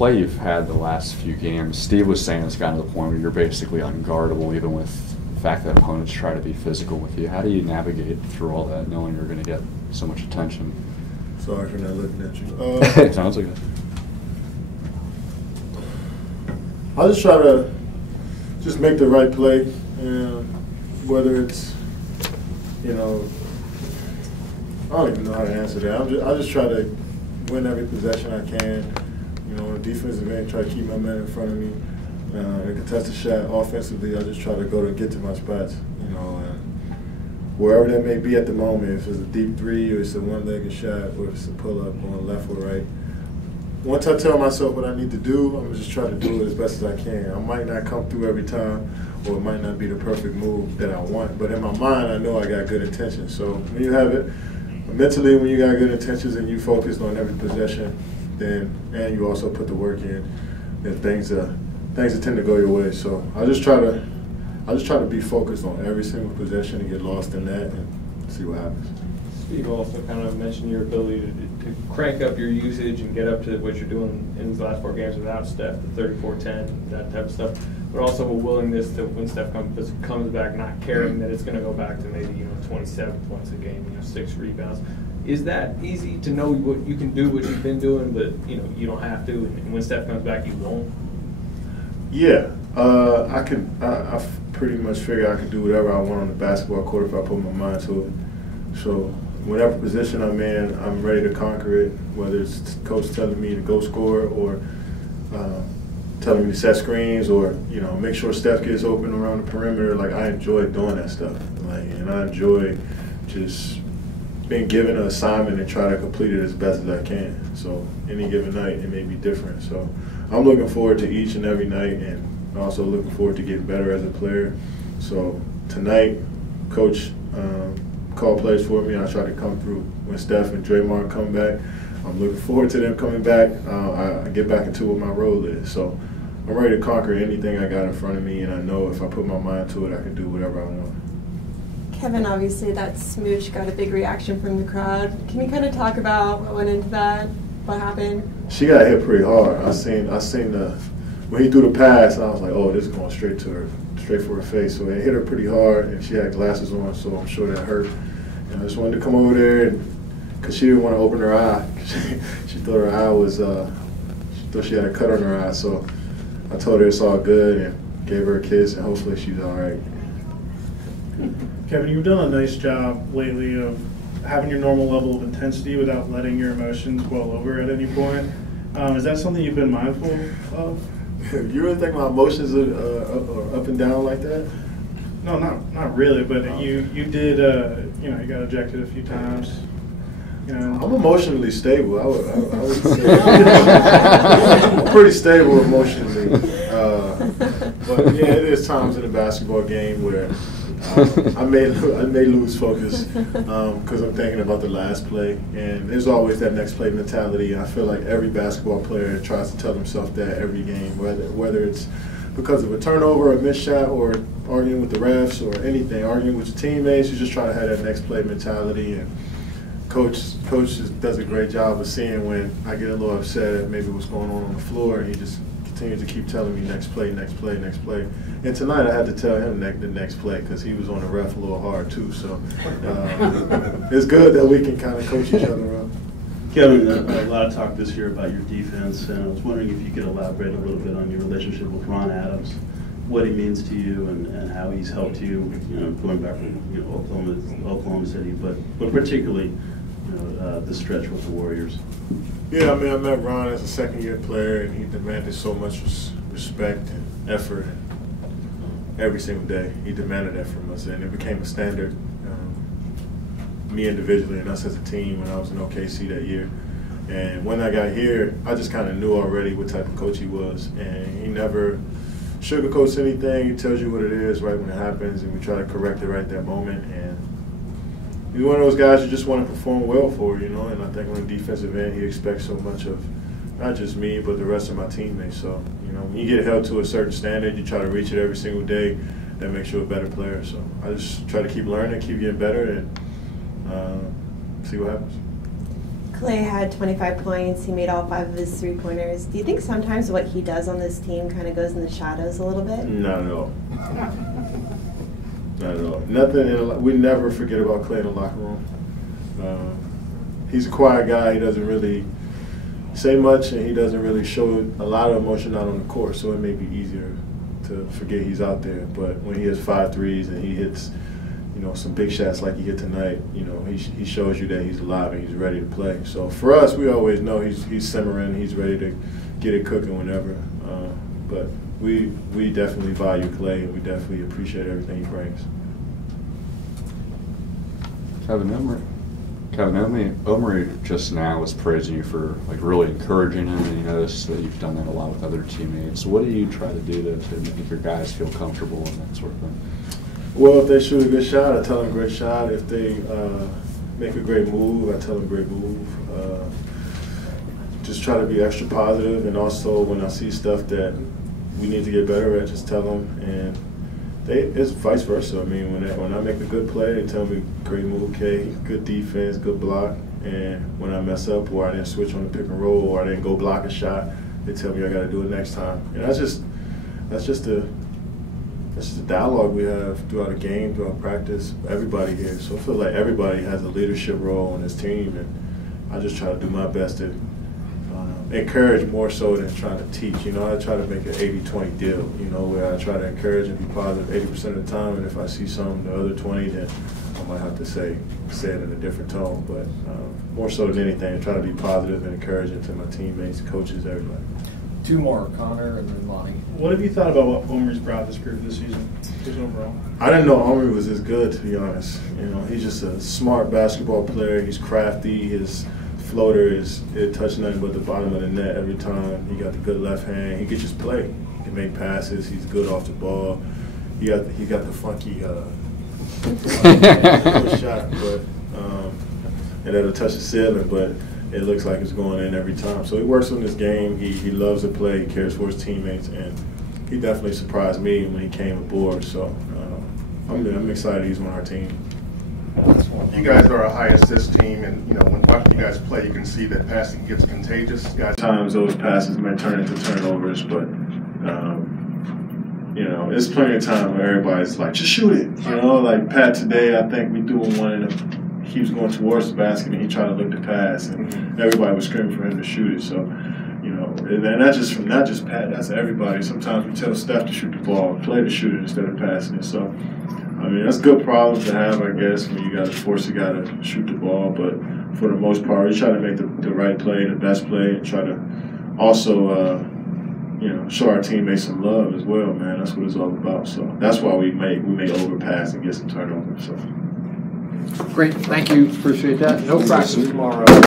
Play you've had the last few games, Steve was saying it's gotten to the point where you're basically unguardable, even with the fact that opponents try to be physical with you. How do you navigate through all that, knowing you're going to get so much attention? Sorry for not looking at you. Sounds like it. I just try to just make the right play, and whether it's, you know, I don't even know how to answer that. I just try to win every possession I can. You know, on the defensive end, try to keep my man in front of me. And contested shot offensively, I just try to go to get to my spots. You know, and wherever that may be at the moment, if it's a deep three or it's a one-legged shot or if it's a pull-up going left or right. Once I tell myself what I need to do, I'm just try to do it as best as I can. I might not come through every time, or it might not be the perfect move that I want. But in my mind, I know I got good intentions. So when you have it mentally, when you got good intentions and you focused on every possession, then and you also put the work in, then things tend to go your way. So I just try to be focused on every single possession and get lost in that and see what happens. Steve also kind of mentioned your ability to crank up your usage and get up to what you're doing in these last 4 games without Steph, the 34-10, that type of stuff, but also a willingness to, when Steph comes back, not caring that it's going to go back to maybe 27 points a game, 6 rebounds. Is that easy to know what you can do, what you've been doing, but you don't have to, and when Steph comes back, you won't? Yeah, I pretty much figure I can do whatever I want on the basketball court if I put my mind to it. So whatever position I'm in, I'm ready to conquer it, whether it's coach telling me to go score or telling me to set screens or, make sure Steph gets open around the perimeter. Like, I enjoy doing that stuff. And I enjoy just being given an assignment and try to complete it as best as I can. So any given night, it may be different. So I'm looking forward to each and every night, and also looking forward to getting better as a player. So tonight, Coach called plays for me. I try to come through. When Steph and Draymond come back, I'm looking forward to them coming back. I get back into what my role is. So I'm ready to conquer anything I got in front of me, and I know if I put my mind to it, I can do whatever I want. Kevin, obviously that smooch got a big reaction from the crowd. Can you kind of talk about what went into that? What happened? She got hit pretty hard. I seen when he threw the pass, I was like, oh, this is going straight for her face. So it hit her pretty hard, and she had glasses on, so I'm sure that hurt. And I just wanted to come over there, because she didn't want to open her eye. She thought her eye was, she thought she had a cut on her eye. So I told her it's all good and gave her a kiss, and hopefully she's all right. Kevin, you've done a nice job lately of having your normal level of intensity without letting your emotions boil over at any point. Is that something you've been mindful of? You really think my emotions are up and down like that? No, not really. But you did. You got ejected a few times. I'm emotionally stable. I would say I'm pretty stable emotionally. But yeah, it is times in a basketball game where I may lose focus because I'm thinking about the last play, and there's always that next play mentality. And I feel like every basketball player tries to tell themselves that every game, whether it's because of a turnover, a missed shot, or arguing with the refs, or anything, arguing with your teammates. You just try to have that next play mentality. And Coach does a great job of seeing when I get a little upset at maybe what's going on the floor, and he just continues to keep telling me next play, next play, next play. And tonight I had to tell him the next play because he was on the ref a little hard too. So it's good that we can kind of coach each other up. Kevin, a lot of talk this year about your defense, and I was wondering if you could elaborate a little bit on your relationship with Ron Adams, what he means to you, and how he's helped you, going back from Oklahoma City, but particularly the stretch with the Warriors. Yeah, I mean, I met Ron as a second-year player, and he demanded so much respect and effort every single day. He demanded that from us, and it became a standard, me individually and us as a team, when I was in OKC that year. And when I got here, I just kind of knew already what type of coach he was, and he never sugarcoats anything. He tells you what it is right when it happens, and we try to correct it right that moment. And he's one of those guys you just want to perform well for, and I think on the defensive end, he expects so much of not just me, but the rest of my teammates. So, when you get held to a certain standard, you try to reach it every single day. That makes you a better player. So I just try to keep learning, keep getting better, and see what happens. Clay had 25 points. He made all 5 of his 3-pointers. Do you think sometimes what he does on this team kind of goes in the shadows a little bit? Not at all. Not at all. Nothing. We never forget about Clay in the locker room. He's a quiet guy. He doesn't really say much, and he doesn't really show a lot of emotion out on the court. So it may be easier to forget he's out there. But when he hits 5 threes and he hits, some big shots like he hit tonight, he shows you that he's alive and he's ready to play. So for us, we always know he's simmering, he's ready to get it cooking whenever. But we definitely value Clay, and we definitely appreciate everything he brings. Kevin, Omri just now was praising you for really encouraging him, and you notice that you've done that a lot with other teammates. What do you try to do to make your guys feel comfortable and that sort of thing? Well, if they shoot a good shot, I tell them great shot. If they make a great move, I tell them great move. Just try to be extra positive, and also when I see stuff that we need to get better at, just tell them. And it's vice versa. I mean, when I make a good play, they tell me great move, K, good defense, good block. And when I mess up, or I didn't switch on the pick and roll, or I didn't go block a shot, they tell me I got to do it next time. And that's just the dialogue we have throughout the game, throughout practice, everybody here. So I feel like everybody has a leadership role on this team, and I just try to do my best to encourage more so than trying to teach. I try to make an 80-20 deal, where I try to encourage and be positive 80% of the time, and if I see something the other 20, then I might have to say it in a different tone. But more so than anything, I try to be positive and encouraging to my teammates, coaches, everybody. 2 more, Connor and then Lonnie. What have you thought about what Omri's brought this group this season, just overall? I didn't know Omri was this good, to be honest. He's just a smart basketball player. He's crafty. His floater it touched nothing but the bottom of the net every time. He got the good left hand. He could just play. He can make passes. He's good off the ball. He got the funky shot, but and it'll touch the ceiling, but it looks like it's going in every time. So he works on this game. He loves to play. He cares for his teammates, and he definitely surprised me when he came aboard. So I'm excited he's on our team. You guys are a high assist team, and when watching you guys play, you can see that passing gets contagious. Sometimes those passes may turn into turnovers, but there's plenty of time where everybody's like, just shoot it. Like Pat today, I think we threw him one and he was going towards the basket and he tried to look to pass, and everybody was screaming for him to shoot it. So, and that's just not just Pat, that's everybody. Sometimes we tell Steph to shoot the ball, play to shoot it instead of passing it. So, that's a good problem to have, I guess, when you got to force a guy to shoot the ball. But for the most part, we try to make the right play, the best play, and try to also, show our teammates some love as well, man. That's what it's all about. So that's why we may overpass and get some turnovers. So. Great, thank you. Appreciate that. No practice tomorrow.